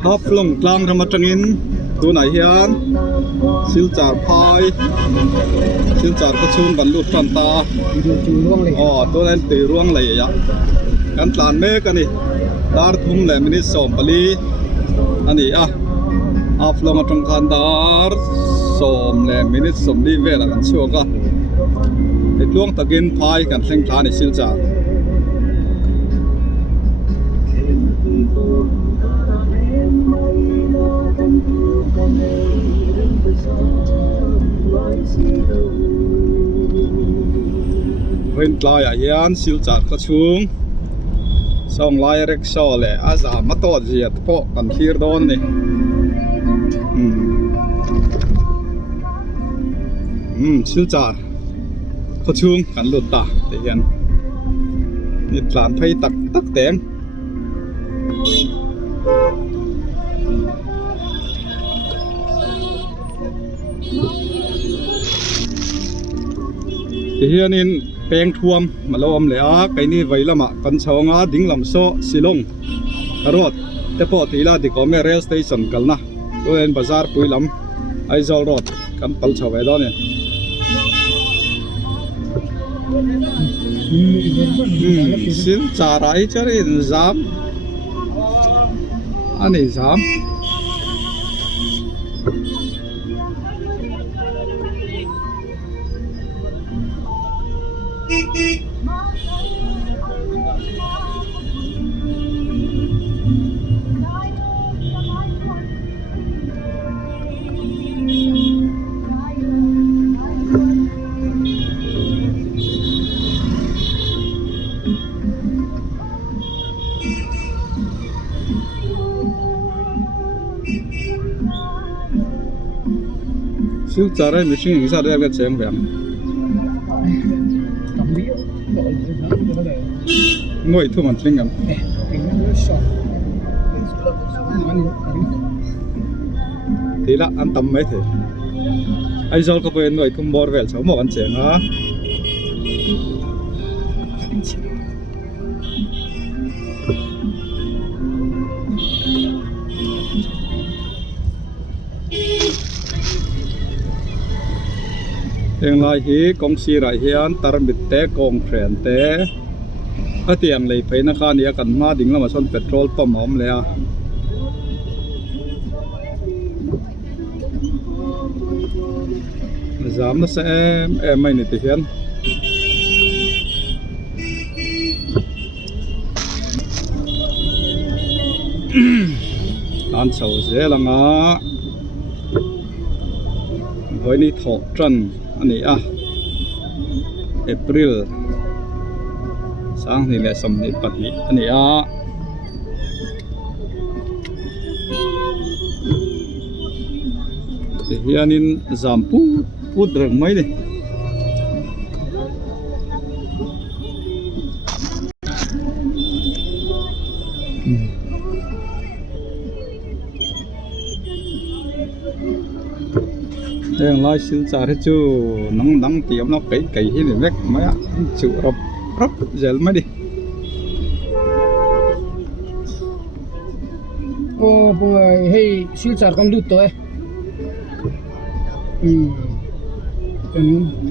hấp lồng klang tham trăng in tu này hiền siêu chả phai siêu chả có chun vẫn lụt toàn ta tu này từ ruộng này vậyกันตลาดเมกันนี่ดาร์ทุ่มเลยมินิสอมปลีอันนี้อัฟลงมาตรงคันดาร์สอมเลยมินิสอมดีเวลกันชัวก็ไอ้ล่วงตะกินพายกันเส้นทางในสิลจ่าเป็นปลายเฮียนสิลจ่าก็ชุงส่งไลน์เร็กโซ่เลยอาจจะมาต่อเจียดพวกกันที่โดนนี่ชิลจ่าเขาชุ่มกันหลุดตาเดี๋ยวนี่หลานไฟตักแตงเดี๋ยวนี่แปลงท่วมมาล้อมเลยไก่นี่ไว้ละมากันชาวงาดิ้งลำโซ่สิลงรถแต่พอทีละที่ก็ไม่เรลสเตชันกันนะตัวเองบาซาร์ปุยลำไอจอลรถกันปัลชาวไว้ด้านเนี่ยสินจาระไอเจอรินจามอันนี้จามsiêu chả đấy mình suy nghĩ sao đây cái chém vậy ngồi thu mình chém ngắm thì là ăn tầm mấy thế ai rồi có phải ngồi thu bò về cháu một ăn chém á hiện lại hi công ty lại hiền tar bít té công phèn té ở tiệm này phải nó khai này cần ma đỉnh là mà son petrol pump hòmเลยgiảm nó sẽ em mấy này thì hiền ăn sầu dễ là ngã với ní thọ trần anh ấy April sáng thì lại sầm thì bật đi anh ấy thì hiện in giảm put được mấy đây đang nói siêu trả hết chú nắng tiệm nó cấy hết để vét mấy ạ chịu rập giờ mới đi ô bây hey siêu trả con lụt rồi cái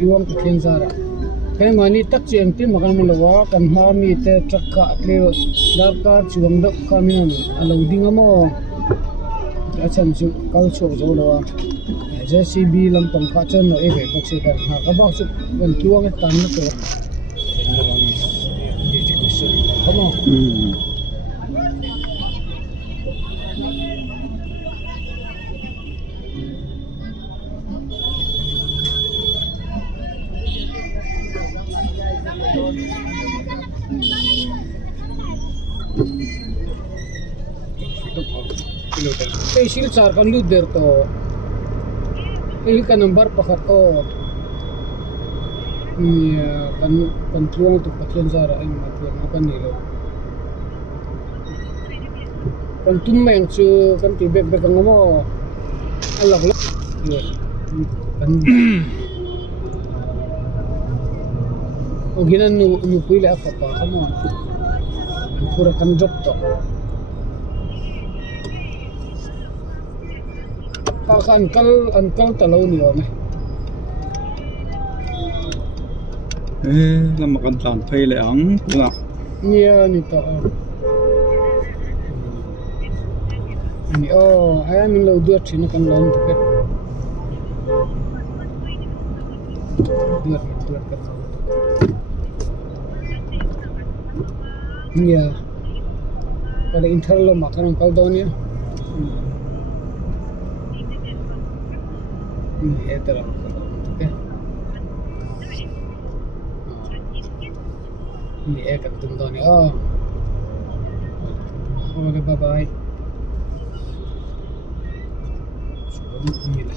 luồng cái thiên gia đó cái mà ni tắc chuyện tim mà cái mình lo cái mà mi te trắc cả leo dar cả chuông đập camion lâu đi ngắm mò cái chân chú cao chỗ rồi đó JCB làm tổng cả chân rồi về bác sĩ cần các bác sĩ gần chuông cái tán nó rồi không không cái siêu char con lút der to cái cái number pakat o kan tuang tu pathian zara ai mathian akan nilo kan tumeng chu kan ti bek bek ngamo alak lak kan oginan nu นู nu ปุย pui le afa pa kamo pura kan drop to แล้ว kan ก็ drop to เดี๋ยว pa kan kal talo ni o me làm mà cần tàn phê lại ống là nia ni to ni o ai min lo duat thina kan lom to ke duat ka nia kada interlo makan kal donia ni etara ke ni ek tum donia oh okay bye bye Mila.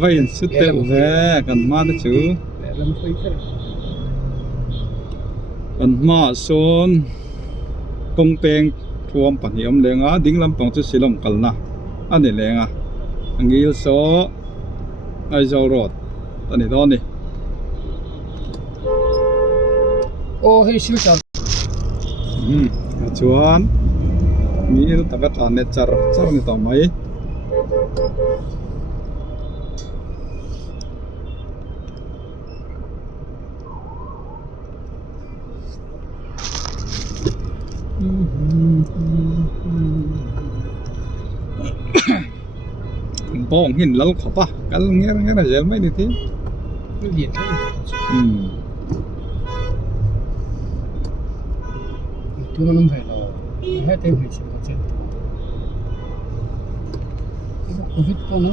vậy sức tệ về cần ma đó chứ Lam phơi cái cần ma son công beng thuam bản hiểm lên á đinh lâm bằng chút xí lòng cần na anh này lên à anh nghĩ số ai giàu rồi anh này đó nè oh hey siêu chặt chuan nghĩ nó tập cái này char này tao mấy bong hin lal khapa kal nghe là gel mấy đi thế nó điện thế tụi nó không phải là hết thêm phải chịu chết covid con nó